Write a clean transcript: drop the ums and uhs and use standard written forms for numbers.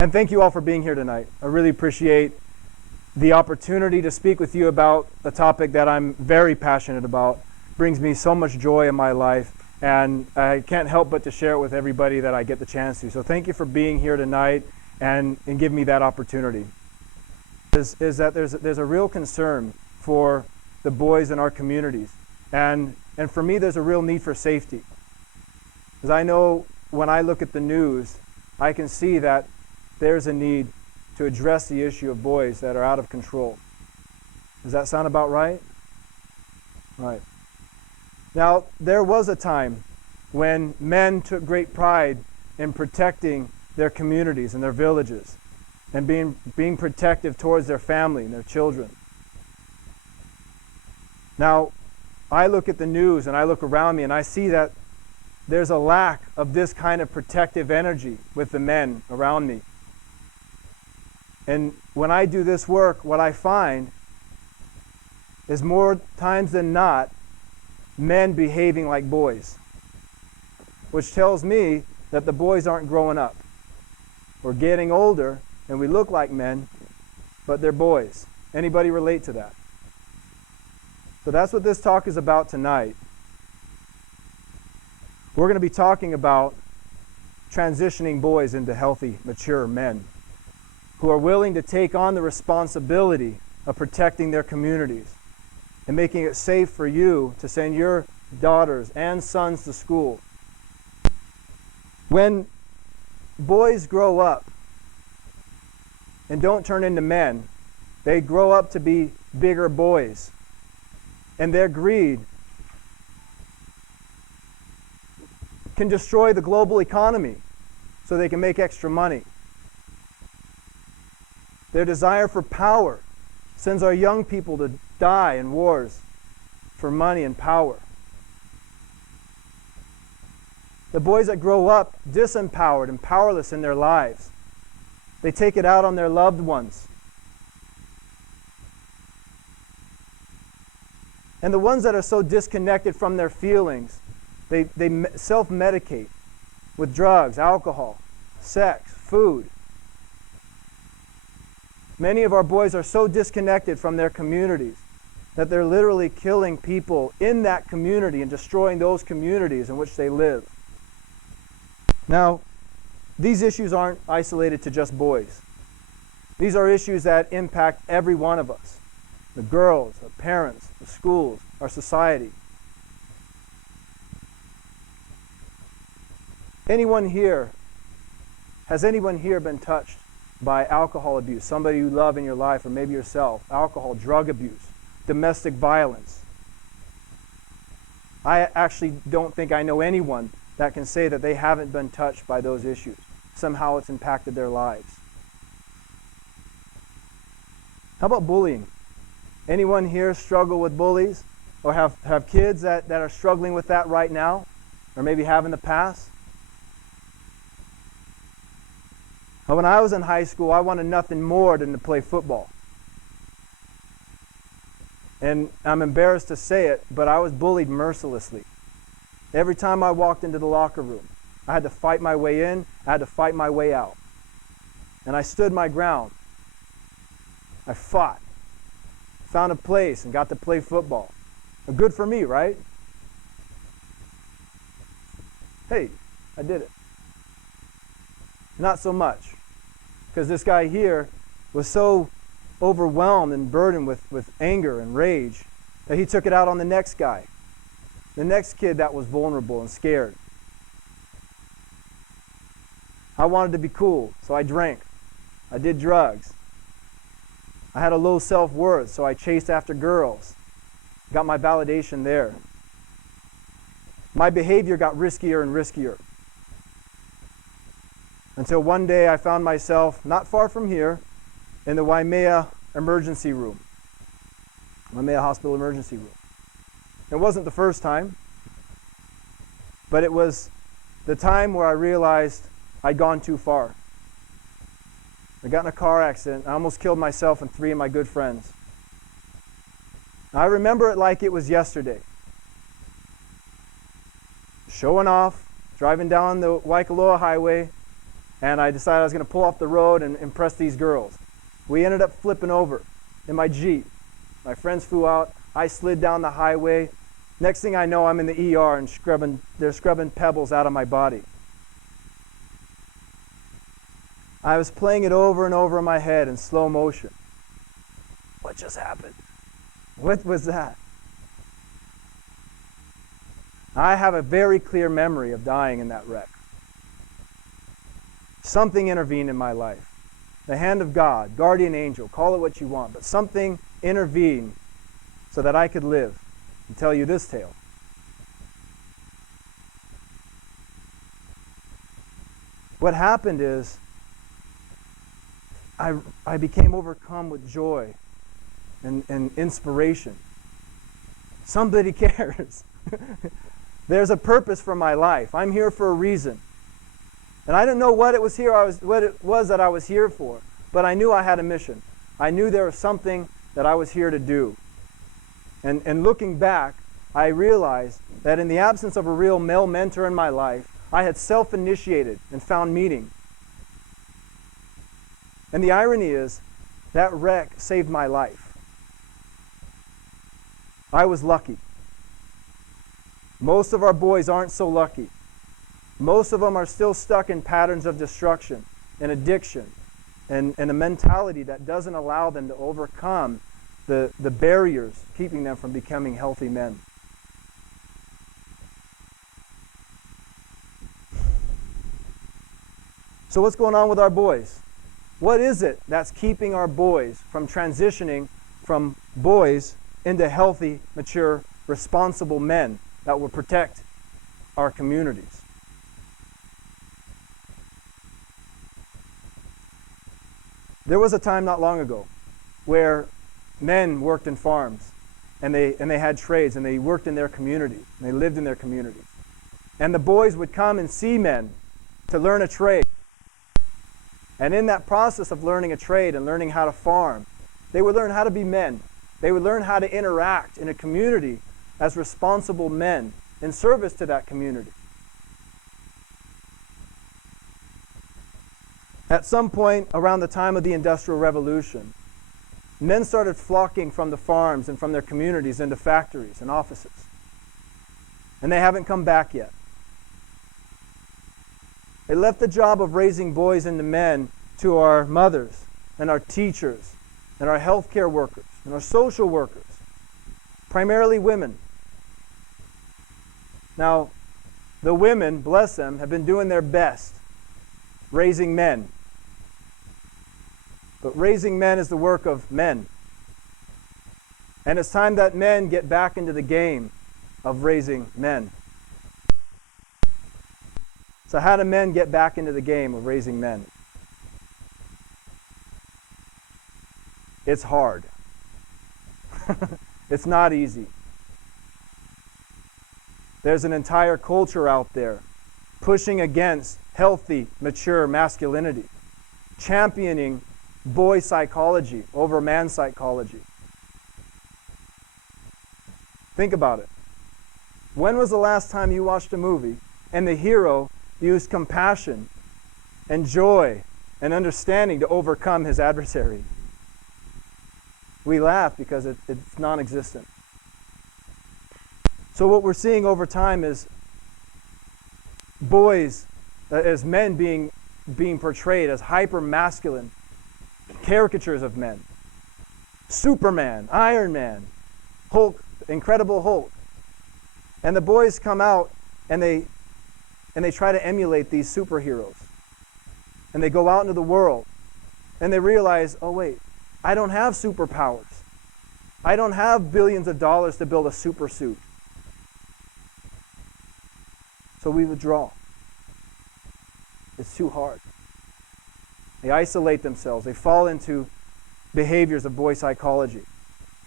And thank you all for being here tonight. I really appreciate the opportunity to speak with you about a topic that I'm very passionate about. It brings me so much joy in my life, and I can't help but to share it with everybody that I get the chance to. So thank you for being here tonight and give me that opportunity. Is that there's a real concern for the boys in our communities. And for me, there's a real need for safety. Because I know when I look at the news, I can see that there's a need to address the issue of boys that are out of control. Does that sound about right? Right. Now, there was a time when men took great pride in protecting their communities and their villages and being protective towards their family and their children. Now, I look at the news and I look around me and I see that there's a lack of this kind of protective energy with the men around me. And when I do this work, what I find is more times than not, men behaving like boys, which tells me that the boys aren't growing up. We're getting older and we look like men, but they're boys. Anybody relate to that? So that's what this talk is about tonight. We're going to be talking about transitioning boys into healthy, mature men who are willing to take on the responsibility of protecting their communities and making it safe for you to send your daughters and sons to school. When boys grow up and don't turn into men, they grow up to be bigger boys. And their greed can destroy the global economy so they can make extra money. Their desire for power sends our young people to die in wars for money and power. The boys that grow up disempowered and powerless in their lives, they take it out on their loved ones. And the ones that are so disconnected from their feelings, they self-medicate with drugs, alcohol, sex, food. Many of our boys are so disconnected from their communities that they're literally killing people in that community and destroying those communities in which they live. Now, these issues aren't isolated to just boys. These are issues that impact every one of us. The girls, the parents, the schools, our society. Has anyone here been touched by alcohol abuse? Somebody you love in your life, or maybe yourself. Alcohol, drug abuse, domestic violence. I actually don't think I know anyone that can say that they haven't been touched by those issues. Somehow it's impacted their lives. How about bullying? Anyone here struggle with bullies? Or have kids that are struggling with that right now? Or maybe have in the past? Well, when I was in high school, I wanted nothing more than to play football. And I'm embarrassed to say it, but I was bullied mercilessly. Every time I walked into the locker room, I had to fight my way in, I had to fight my way out. And I stood my ground. I fought. Found a place and got to play football. Good for me, right? Hey, I did it. Not so much. Because this guy here was so overwhelmed and burdened with anger and rage that he took it out on the next guy. The next kid that was vulnerable and scared. I wanted to be cool, so I drank. I did drugs. I had a low self-worth, so I chased after girls. Got my validation there. My behavior got riskier and riskier. Until one day I found myself not far from here in the Waimea emergency room. Waimea Hospital emergency room. It wasn't the first time, but it was the time where I realized I'd gone too far. I got in a car accident. I almost killed myself and 3 of my good friends. I remember it like it was yesterday. Showing off, driving down the Waikoloa Highway, and I decided I was going to pull off the road and impress these girls. We ended up flipping over in my Jeep. My friends flew out. I slid down the highway. Next thing I know, I'm in the ER and they're scrubbing pebbles out of my body. I was playing it over and over in my head in slow motion. What just happened? What was that? I have a very clear memory of dying in that wreck. Something intervened in my life. The hand of God, guardian angel, call it what you want, but something intervened so that I could live and tell you this tale. What happened is I became overcome with joy and inspiration. Somebody cares. There's a purpose for my life. I'm here for a reason. And I didn't know what it was that I was here for, but I knew I had a mission. I knew there was something that I was here to do. And looking back, I realized that in the absence of a real male mentor in my life, I had self-initiated and found meaning. And the irony is, that wreck saved my life. I was lucky. Most of our boys aren't so lucky. Most of them are still stuck in patterns of destruction and addiction and a mentality that doesn't allow them to overcome the barriers keeping them from becoming healthy men. So what's going on with our boys? What is it that's keeping our boys from transitioning from boys into healthy, mature, responsible men that will protect our communities? There was a time not long ago where men worked in farms and they had trades and they worked in their community and they lived in their communities. And the boys would come and see men to learn a trade. And in that process of learning a trade and learning how to farm, they would learn how to be men. They would learn how to interact in a community as responsible men in service to that community. At some point around the time of the Industrial Revolution, men started flocking from the farms and from their communities into factories and offices. And they haven't come back yet. They left the job of raising boys into men to our mothers and our teachers and our healthcare workers and our social workers, primarily women. Now, the women, bless them, have been doing their best raising men. But raising men is the work of men. And it's time that men get back into the game of raising men. So how do men get back into the game of raising men? It's hard. It's not easy. There's an entire culture out there pushing against healthy, mature masculinity, championing boy psychology over man psychology. Think about it. When was the last time you watched a movie and the hero used compassion and joy and understanding to overcome his adversary? We laugh because it's non-existent. So what we're seeing over time is boys as men being portrayed as hyper-masculine caricatures of men. Superman, Iron Man, Hulk, Incredible Hulk. And the boys come out and they try to emulate these superheroes. And they go out into the world and they realize, oh wait, I don't have superpowers. I don't have billions of dollars to build a super suit. So we withdraw. It's too hard. They isolate themselves. They fall into behaviors of boy psychology.